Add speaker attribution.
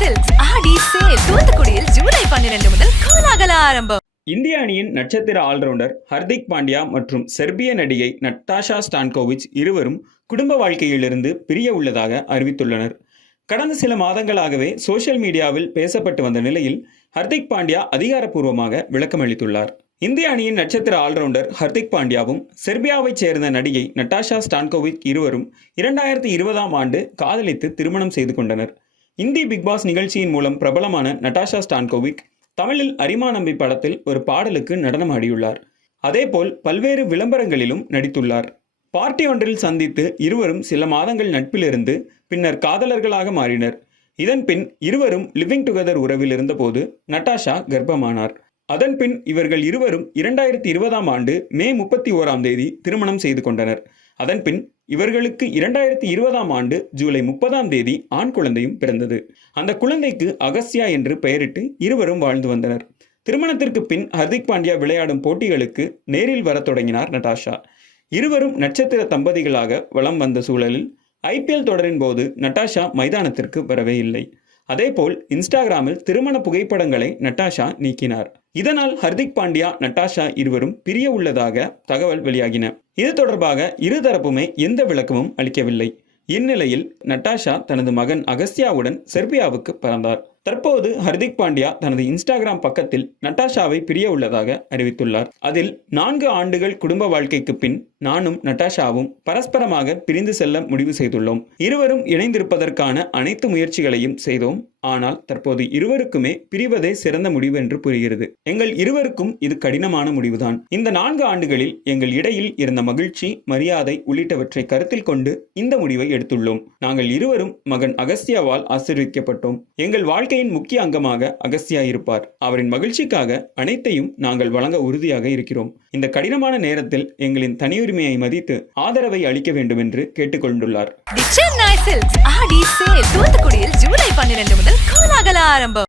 Speaker 1: Silks ஆடி sale தூத்துக்குடியில் ஜூலை பன்னிரண்டு முதல் கோலாகல ஆரம்பம்.
Speaker 2: இந்திய அணியின் நட்சத்திர ஆல்ரவுண்டர் ஹர்திக் பாண்டியா மற்றும் செர்பிய நடிகை நட்டாஷா ஸ்டான்கோவிச் இருவரும் குடும்ப வாழ்க்கையிலிருந்து பிரிய உள்ளதாக அறிவித்துள்ளனர். கடந்த சில மாதங்களாகவே சோசியல் மீடியாவில் பேசப்பட்டு வந்த நிலையில் ஹர்திக் பாண்டியா அதிகாரப்பூர்வமாக விளக்கமளித்துள்ளார் இந்திய அணியின் நட்சத்திர ஆல்ரவுண்டர் ஹர்திக் பாண்டியாவும் செர்பியாவைச் சேர்ந்த நடிகை நட்டாஷா ஸ்டான்கோவிச் இருவரும் இரண்டாயிரத்தி இருபதாம் ஆண்டு காதலித்து திருமணம் செய்து கொண்டனர். இந்தி பிக் பாஸ் நிகழ்ச்சியின் மூலம் பிரபலமான நட்டாஷா ஸ்டான்கோவிக் தமிழில் அரிமா நம்பி படத்தில் ஒரு பாடலுக்கு நடனமாடியுள்ளார். அதேபோல் பல்வேறு விளம்பரங்களிலும் நடித்துள்ளார். பார்ட்டி ஒன்றில் சந்தித்து இருவரும் சில மாதங்கள் நட்பிலிருந்து பின்னர் காதலர்களாக மாறினர். இதன்பின் இருவரும் லிவிங் டுகெதர் உறவில் இருந்தபோது நட்டாஷா கர்ப்பமானார். அதன்பின் இவர்கள் இருவரும் இரண்டாயிரத்தி இருபதாம் ஆண்டு மே முப்பத்தி ஓராம் தேதி திருமணம் செய்து கொண்டனர். அதன் பின் இவர்களுக்கு இரண்டாயிரத்தி இருபதாம் ஆண்டு ஜூலை முப்பதாம் தேதி ஆண் குழந்தையும் பிறந்தது. அந்த குழந்தைக்கு அகஸ்யா என்று பெயரிட்டு இருவரும் வாழ்ந்து வந்தனர். திருமணத்திற்கு பின் ஹர்திக் பாண்டியா விளையாடும் போட்டிகளுக்கு நேரில் வரத் தொடங்கினார் நட்டாஷா இருவரும் நட்சத்திர தம்பதிகளாக வலம் வந்த சூழலில் ஐபிஎல் தொடரின் போது நட்டாஷா மைதானத்திற்கு வரவே இல்லை. அதேபோல் இன்ஸ்டாகிராமில் திருமண புகைப்படங்களை நட்டாஷா நீக்கினார். இதனால் ஹர்திக் பாண்டியா நட்டாஷா இருவரும் பிரிய உள்ளதாக தகவல் வெளியாகின. இது தொடர்பாக இருதரப்புமே எந்த விளக்கமும் அளிக்கவில்லை. இந்நிலையில் நட்டாஷா தனது மகன் அகஸ்தியாவுடன் செர்பியாவுக்கு பறந்தார். தற்போது ஹர்திக் பாண்டியா தனது இன்ஸ்டாகிராம் பக்கத்தில் நட்டாஷாவை பிரிய உள்ளதாக அறிவித்துள்ளார். அதில் நான்கு ஆண்டுகள் குடும்ப வாழ்க்கைக்கு பின் நானும் நட்டாஷாவும் பரஸ்பரமாக பிரிந்து செல்ல முடிவு செய்துள்ளோம். இருவரும் இணைந்திருப்பதற்கான அனைத்து முயற்சிகளையும் செய்தோம். ஆனால் தற்போது இருவருக்குமே பிரிவதே சிறந்த முடிவு என்று புரிகிறது. எங்கள் இருவருக்கும் இது கடினமான முடிவுதான். இந்த நான்கு ஆண்டுகளில் எங்கள் இடையில் இருந்த மகிழ்ச்சி மரியாதை உள்ளிட்டவற்றை கருத்தில் கொண்டு இந்த முடிவை எடுத்துள்ளோம். நாங்கள் இருவரும் மகன் அகஸ்தியாவால் ஆசிர்விக்கப்பட்டோம். எங்கள் வாழ்க்கை வாழ்க்கையின் முக்கிய அங்கமாக அகஸ்தியா இருப்பார். அவரின் மகிழ்ச்சிக்காக அனைத்தையும் நாங்கள் வழங்க உறுதியாக இருக்கிறோம். இந்த கடினமான நேரத்தில் எங்களின் தனியுரிமையை மதித்து ஆதரவை அளிக்க வேண்டும் என்று கேட்டுக்கொண்டுள்ளார்
Speaker 1: ஆடி சேல் தூத்துக்குடியில் ஜூலை பன்னிரண்டு முதல் கோலாகல ஆரம்பம்.